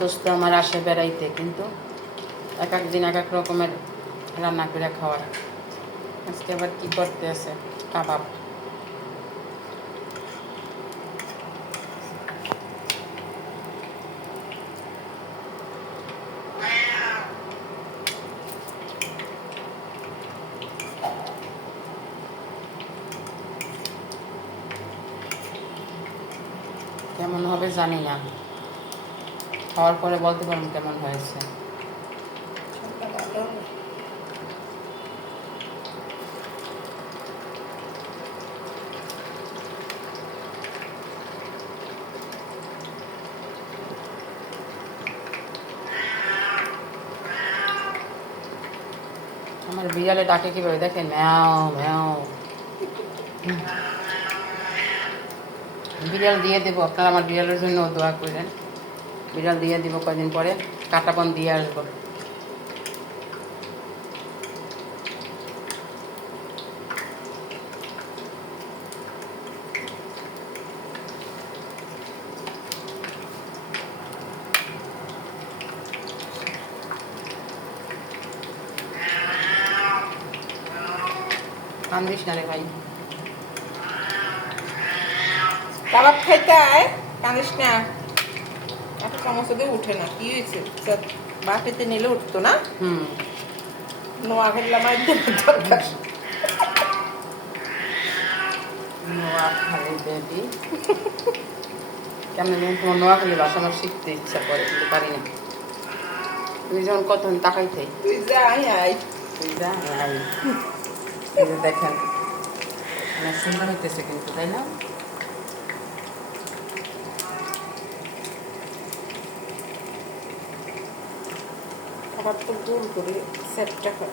দোস্ত আমার আসে বেড়াইতে, কিন্তু এক এক দিন এক এক রকমের রান্না করে খাওয়ায়। আজকে আবার কি করতে আছে, কাবাব। কেমন হবে জানি না, খাওয়ার পরে বলতে পারুন কেমন হয়েছে। আমার বিড়ালে ডাকে কিভাবে দেখেন, ম্যাও ম্যাও। বিড়াল দিয়ে দেবো, আপনারা আমার বিড়ালের জন্য দোয়া করেন। বিড়াল দিয়ে দিব কয়দিন পরে, কাটাপন দিয়ে আসবো। কান্দিস না রে ভাই। কাবাব খাইতে আয়, কানিস না। এত সমস্যা দিয়ে উঠে না, কি হয়েছে? বাপেতে নিলে উঠতো না। নোয়া খেললাম দরকার। নোয়াখালী বেবি। কেমন যেন তোমার নোয়াখালী ভাষা আমার শিখতে ইচ্ছা করে, কিন্তু পারি না। তুমি যখন কত তাকাই থাই, তুই যা আয়। তুই যা আই। এই যে দেখেন, অনেক সুন্দর হইতেছে কিন্তু, তাই না? আবার তো গোল করে সেটটা কর।